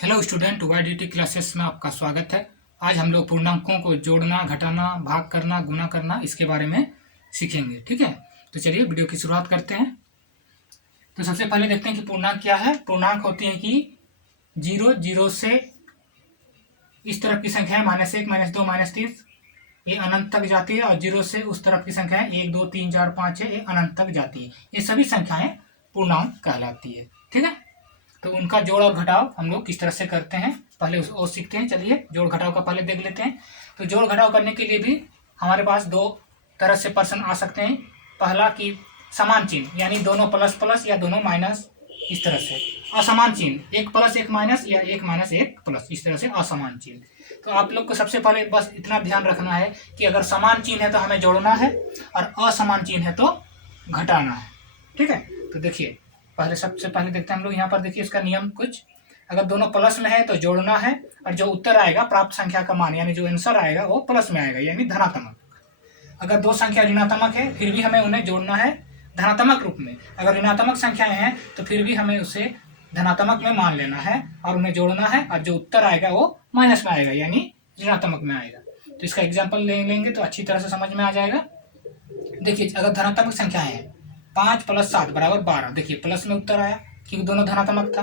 Hello student, वाईडीटी classes में आपका स्वागत है। आज हम लोग पूर्णांकों को जोड़ना, घटाना, भाग करना, गुना करना इसके बारे में सीखेंगे। ठीक है, तो चलिए वीडियो की शुरुआत करते हैं। तो सबसे पहले देखते हैं कि पूर्णांक क्या है। पूर्णांक होती है कि 0 से इस तरफ की संख्या है -1, -2, -3, ये अनंत तक जाती है। और 0 से उस तरफ की संख्या है 1, 2, 3, 4, 5, 6, ये अनंत तक जाती है। ये सभी संख्याएं पूर्णांक कहलाती है। ठीक है, तो उनका जोड़ और घटाव हम लोग किस तरह से करते हैं पहले वो सीखते हैं। चलिए जोड़ घटाव का पहले देख लेते हैं। तो जोड़ घटाव करने के लिए भी हमारे पास दो तरह से प्रश्न आ सकते हैं। पहला कि समान चिन्ह, यानी दोनों प्लस प्लस या दोनों माइनस, इस तरह से। असमान चिन्ह, एक प्लस एक माइनस या एक माइनस एक प्लस, इस तरह से असमान चिन्ह। तो आप लोग को सबसे पहले बस इतना ध्यान रखना है कि अगर समान चिन्ह है तो हमें जोड़ना है और असमान चिन्ह है तो घटाना है। ठीक है, तो देखिए पहले सबसे पहले देखते हैं हम लोग। यहाँ पर देखिए इसका नियम कुछ, अगर दोनों प्लस में है तो जोड़ना है और जो उत्तर आएगा प्राप्त संख्या का मान यानी जो आंसर आएगा वो प्लस में आएगा यानी धनात्मक। अगर दो संख्या ऋणात्मक है फिर भी हमें उन्हें जोड़ना है धनात्मक रूप में। अगर ऋणात्मक संख्याएं हैं तो फिर भी हमें उसे धनात्मक में मान लेना है और उन्हें जोड़ना है और जो उत्तर आएगा वो माइनस में आएगा यानी ऋणात्मक में आएगा। तो इसका एग्जाम्पल लेंगे तो अच्छी तरह से समझ में आ जाएगा। देखिए अगर धनात्मक संख्याएं हैं 5 + 7 = 12, देखिए प्लस में उत्तर आया क्योंकि दोनों धनात्मक था।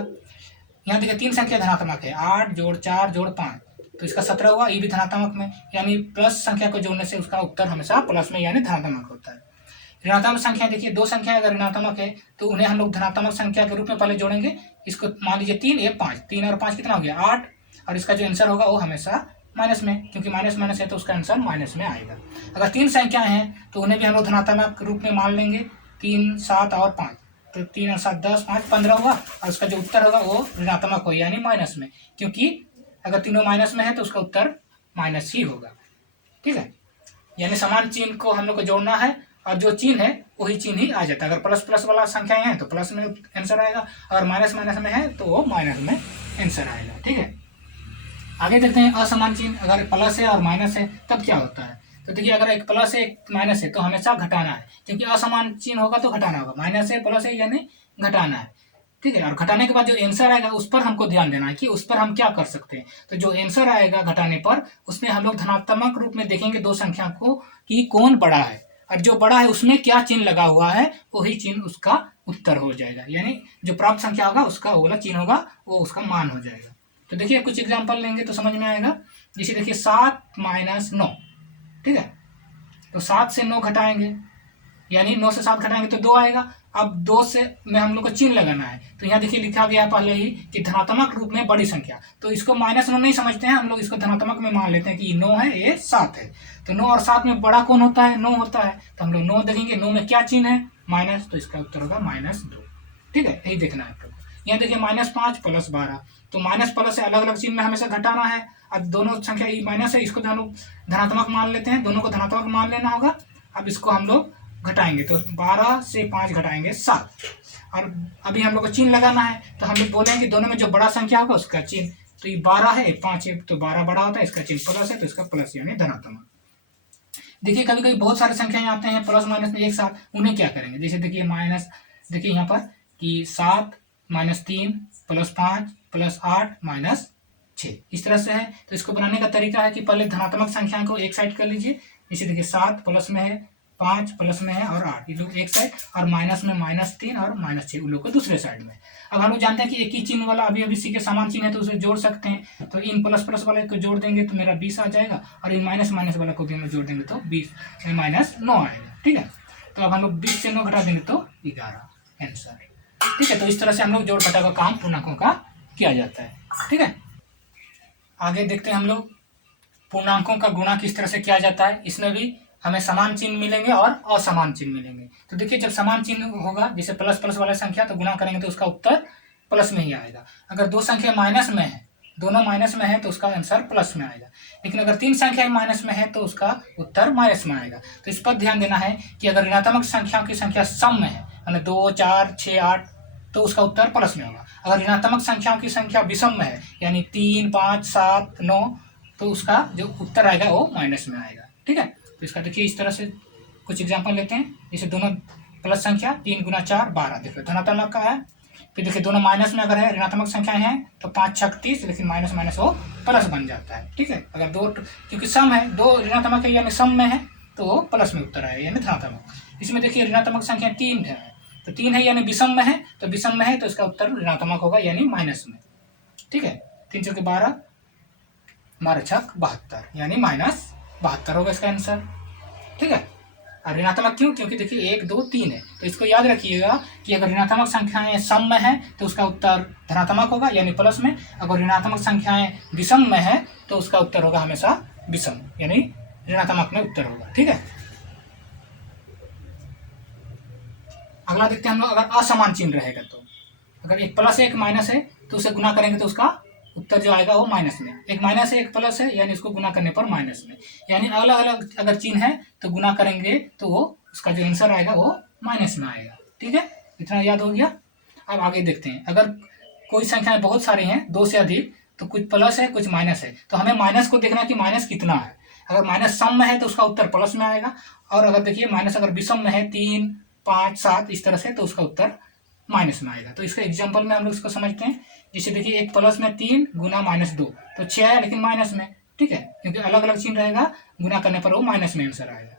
यहाँ देखिए तीन संख्या धनात्मक है, 8 + 4 + 5, तो इसका 17 हुआ। ये भी धनात्मक में, यानी प्लस संख्या को जोड़ने से उसका उत्तर हमेशा प्लस में यानी धनात्मक होता है। ऋणात्मक संख्या देखिए दो संख्या अगर ऋणात्मक है तो उन्हें हम लोग धनात्मक संख्या के रूप में पहले जोड़ेंगे। इसको मान लीजिए 3, ये 5, 3 और 5 कितना हो गया 8, और इसका जो आंसर होगा वो हमेशा माइनस में, क्योंकि माइनस माइनस है तो उसका आंसर माइनस में आएगा। अगर तीन संख्याएं हैं तो उन्हें भी हम लोग धनात्मक रूप में मान लेंगे। 3, 7 और 5, तो 3 और 7 10, 5 15 हुआ और उसका जो उत्तर होगा वो ऋणात्मक हो यानी माइनस में, क्योंकि अगर तीनों माइनस में है तो उसका उत्तर माइनस ही होगा। ठीक है, यानी समान चिन्ह को हम लोग को जोड़ना है और जो चिन्ह है वही चिन्ह ही आ जाता है। अगर प्लस प्लस वाला संख्याएं हैं तो प्लस में आंसर आएगा और माइनस माइनस में है तो वो माइनस में आंसर आएगा। ठीक है, आगे देखते हैं असमान चिन्ह। अगर प्लस है और माइनस है तब क्या होता है। तो देखिए अगर एक प्लस है एक माइनस है तो हमेशा घटाना है, क्योंकि असमान चिन्ह होगा तो घटाना होगा। माइनस है प्लस है यानी घटाना है। ठीक है, और घटाने के बाद जो आंसर आएगा उस पर हमको ध्यान देना है कि उस पर हम क्या कर सकते हैं। तो जो आंसर आएगा घटाने पर उसमें हम लोग धनात्मक रूप में देखेंगे दो संख्या को कि कौन बड़ा है, और जो बड़ा है उसमें क्या चिन्ह लगा हुआ है वही चिन्ह उसका उत्तर हो जाएगा, यानी जो प्राप्त संख्या होगा उसका वो वाला चिन्ह होगा वो उसका मान हो जाएगा। तो देखिए कुछ एग्जाम्पल लेंगे तो समझ में आएगा। जैसे देखिए 7 - 9, ठीक है, तो 7 से 9 घटाएंगे यानी 9 से 7 घटाएंगे तो 2 आएगा। अब 2 से में हम लोग को चिन्ह लगाना है, तो यहाँ देखिए लिखा गया पहले ही कि धनात्मक रूप में बड़ी संख्या, तो इसको -9 नहीं समझते हैं हम लोग, इसको धनात्मक में मान लेते हैं कि 9 है ये 7 है। तो 9 और 7 में बड़ा कौन होता है, 9 होता है, तो हम लोग 9 देखेंगे। 9 में क्या चिन्ह है, माइनस, तो इसका उत्तर होगा -2। ठीक है, यही देखना है आपको। यहाँ देखिए -5 + 12, तो माइनस प्लस से अलग अलग चिन्ह में हमेशा घटाना है। अब दोनों संख्या ये माइनस है, इसको हम लोग धनात्मक मान लेते हैं, दोनों को धनात्मक मान लेना होगा। अब इसको हम लोग घटाएंगे तो 12 से 5 घटाएंगे 7, और अभी हम लोग को चिन्ह लगाना है तो हम लोग बोलेंगे दोनों में जो बड़ा संख्या होगा उसका चिन्ह। तो ये 12 है, 5 है, तो 12 बड़ा होता है, इसका चिन्ह प्लस है तो इसका प्लस यानी धनात्मक। देखिए कभी कभी बहुत सारे संख्याएं आते हैं प्लस माइनस में एक साथ, उन्हें क्या करेंगे। जैसे देखिए माइनस, देखिए यहाँ पर कि 7 - 3 + 5 + 8 - 6, इस तरह से है। तो इसको बनाने का तरीका है कि पहले धनात्मक संख्या को एक साइड कर लीजिए। जैसे देखिए 7 प्लस में है, 5 प्लस में है और 8, ये लोग एक साइड, और माइनस में -3 और -6 उन लोग को दूसरे साइड में। अब हम लोग जानते हैं कि एक ही चिन्ह वाला अभी अभी सी के समान चिन्ह है तो उसे जोड़ सकते हैं। तो इन प्लस प्लस वाले को जोड़ देंगे तो मेरा 20 आ जाएगा, और इन माइनस माइनस वाला को भी हम जोड़ देंगे तो 20 -9 आएगा। ठीक है, तो अब हम लोग 20 से 9 घटा देंगे तो 11 आंसर। ठीक है, तो इस तरह से हम लोग जोड़ घटाव का काम पूर्णांकों का किया जाता है। ठीक है, आगे देखते हैं हम लोग पूर्णांकों का गुणा किस तरह से किया जाता है। इसमें भी हमें समान चिन्ह मिलेंगे और असमान चिन्ह मिलेंगे। तो देखिए जब समान चिन्ह होगा जैसे प्लस प्लस वाला संख्या तो गुणा करेंगे तो उसका उत्तर प्लस में ही आएगा। अगर दो संख्या माइनस में है, दोनों माइनस में है तो उसका आंसर प्लस में आएगा। लेकिन अगर तीन संख्या माइनस में है तो उसका उत्तर माइनस में आएगा। तो इस पर ध्यान देना है कि अगर ऋणात्मक संख्याओं की संख्या सम में है यानी 2, 4, 6, 8 तो उसका उत्तर प्लस में होगा। अगर ऋणात्मक संख्याओं की संख्या विषम में है यानी 3, 5, 7, 9 तो उसका जो उत्तर आएगा वो माइनस में आएगा। ठीक है, तो इसका देखिए इस तरह से कुछ एग्जाम्पल लेते हैं। जैसे दोनों प्लस संख्या 3 × 4 = 12, देखो धनात्मक का है फिर देखिए दोनों माइनस में अगर है, ऋणात्मक संख्याएं हैं तो 5 छक 30, लेकिन माइनस माइनस वो प्लस बन जाता है। ठीक है, अगर दो, क्योंकि सम है, दो ऋणात्मक है यानी सम में है तो वो प्लस में उत्तर आएगा यानी धनात्मक। इसमें देखिए ऋणात्मक संख्या 3 है, तो 3 है यानी विषम में है, तो विषम में है तो इसका उत्तर ऋणात्मक होगा यानी माइनस में। ठीक है, 3 चौके 12, 12 छक 72 यानी माइनस 72 होगा इसका आंसर। ठीक है, और ऋणात्मक क्यों? क्योंकि देखिए 1 2 3 है, तो इसको याद रखिएगा कि अगर ऋणात्मक संख्याएं सम में है तो उसका उत्तर धनात्मक होगा यानी प्लस में। अगर ऋणात्मक संख्याएं विषम में है तो उसका उत्तर होगा हमेशा विषम यानी ऋणात्मक में उत्तर होगा। ठीक है, अगला देखते हैं हम लोग। अगर असमान चिन्ह रहेगा तो अगर एक प्लस है एक माइनस है तो उसे गुना करेंगे तो उसका उत्तर जो आएगा वो माइनस में। एक माइनस है एक प्लस है यानी इसको गुना करने पर माइनस में, यानी अलग अलग अगर चिन्ह है तो गुना करेंगे तो वो उसका जो आंसर आएगा वो माइनस में आएगा। ठीक है, इतना याद हो गया। अब आगे देखते हैं। अगर कोई संख्याएं बहुत सारी हैं, 2 से अधिक, तो कुछ प्लस है कुछ माइनस है, तो हमें माइनस को देखना कि माइनस कितना है। अगर माइनस सम में है तो उसका उत्तर प्लस में आएगा, और अगर देखिए माइनस अगर विषम में है 3 5 7 इस तरह से, तो उसका उत्तर माइनस में आएगा। तो इसका एग्जाम्पल में हम लोग इसको समझते हैं। जैसे देखिए एक प्लस में 3 गुना -2 तो 6 है लेकिन माइनस में। ठीक है, क्योंकि अलग अलग चिन्ह रहेगा, गुना करने पर वो माइनस में आंसर आएगा।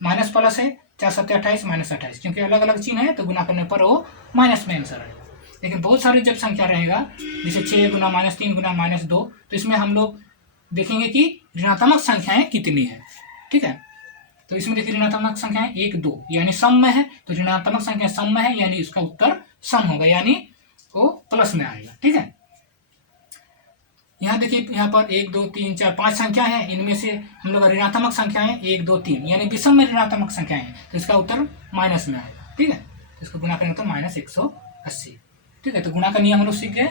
माइनस प्लस है 4 7 28 -28, क्योंकि अलग अलग चिन्ह है तो गुना करने पर वो माइनस में आंसर आएगा। लेकिन बहुत सारी जब संख्या रहेगा, जैसे 6 गुना -3 गुना -2, तो इसमें हम लोग देखेंगे कि ऋणात्मक संख्याएं कितनी है। ठीक है, तो इसमें देखिए ऋणात्मक संख्याएं 1 2 यानी सम में है, तो ऋणात्मक संख्या सम में है यानी इसका उत्तर सम होगा यानी वो प्लस में आएगा। ठीक है, यहाँ देखिए यहाँ पर 1 2 3 4 5 संख्या है, इनमें से हम लोग ऋणात्मक संख्याएं 1 2 3 यानी विषम में ऋणात्मक संख्याएं हैं, तो इसका उत्तर माइनस में आएगा। ठीक है, इसको गुना करेंगे तो -180। ठीक है, तो गुणा का नियम हम लोग सीख गए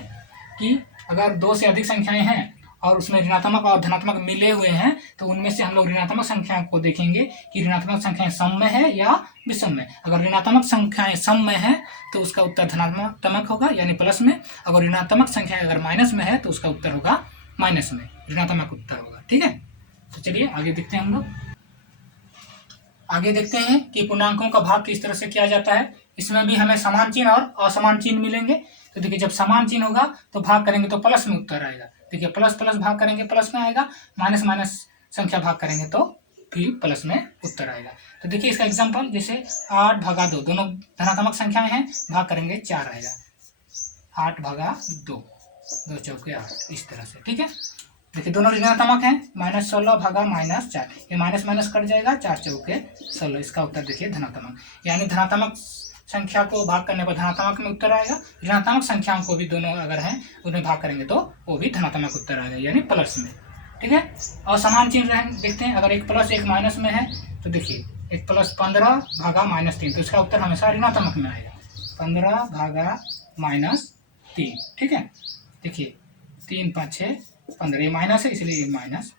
कि अगर 2 से अधिक संख्याएं हैं और उसमें ऋणात्मक और धनात्मक मिले हुए हैं, तो उनमें से हम लोग ऋणात्मक संख्या को देखेंगे कि ऋणात्मक संख्याएं सम में है या विषम में। अगर ऋणात्मक संख्याएं सम में है तो उसका उत्तर धनात्मक होगा यानी प्लस में। अगर ऋणात्मक संख्या अगर माइनस में है तो उसका उत्तर होगा माइनस में, ऋणात्मक उत्तर होगा। ठीक है, तो चलिए आगे देखते हैं हम लोग। आगे देखते हैं कि पूर्णांकों का भाग किस तरह से किया जाता है। इसमें भी हमें समान चिन्ह और असमान चिन्ह मिलेंगे। तो देखिए जब समान चिन्ह होगा तो भाग करेंगे तो प्लस में उत्तर आएगा। देखिए प्लस प्लस भाग करेंगे प्लस में आएगा, माइनस माइनस संख्या भाग करेंगे तो फिर प्लस में उत्तर आएगा। तो देखिए इसका एग्जांपल, जैसे 8 भागा 2, दोनों धनात्मक संख्याएं हैं, भाग करेंगे 4 आएगा। 8 भागा 2, 2 चौके 8 इस तरह से। ठीक है, देखिए दोनों ऋणात्मक हैं, -16 भागा -4, ये माइनस माइनस कट जाएगा, 4 चौके 16, इसका उत्तर देखिए धनात्मक। यानी धनात्मक संख्या को भाग करने पर धनात्मक में उत्तर आएगा। ऋणात्मक संख्याओं को भी दोनों अगर हैं उन्हें भाग करेंगे तो वो भी धनात्मक उत्तर आएगा यानी प्लस में। ठीक है, और समान चिन्ह देखते हैं। अगर एक प्लस एक माइनस में है तो देखिए एक प्लस 15 भागा -3, तो इसका उत्तर हमेशा ऋणात्मक में आएगा। 15 भागा -3। ठीक है, देखिए 3 5 6 15, ये माइनस है इसलिए ये -5।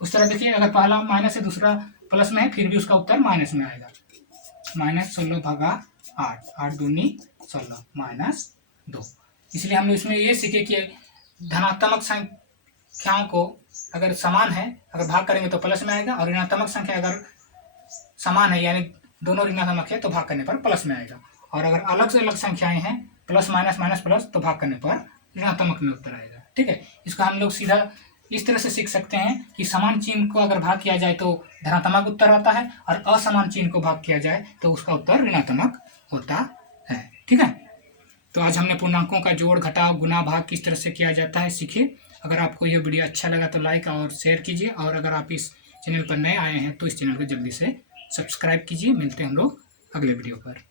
उस तरह देखिए अगर पहला माइनस है दूसरा प्लस में है फिर भी उसका उत्तर माइनस में आएगा। -16 भागा 8, 8 दूनी 16 -2। इसलिए हम लोग इसमें ये सीखे कि धनात्मक संख्याओं को अगर समान है, अगर भाग करेंगे तो प्लस में आएगा, और ऋणात्मक संख्या अगर समान है यानी दोनों ऋणात्मक है तो भाग करने पर प्लस में आएगा। और अगर अलग से अलग संख्याएं हैं, प्लस माइनस माइनस प्लस, तो भाग करने पर ऋणात्मक में उत्तर आएगा। ठीक है, इसको हम लोग सीधा इस तरह से सीख सकते हैं कि समान चिन्ह को अगर भाग किया जाए तो धनात्मक उत्तर आता है, और असमान चिन्ह को भाग किया जाए तो उसका उत्तर ऋणात्मक होता है। ठीक है, तो आज हमने पूर्णांकों का जोड़ घटाव गुना भाग किस तरह से किया जाता है सीखे। अगर आपको यह वीडियो अच्छा लगा तो लाइक और शेयर कीजिए, और अगर आप इस चैनल पर नए आए हैं तो इस चैनल को जल्दी से सब्सक्राइब कीजिए। मिलते हैं हम लोग अगले वीडियो पर।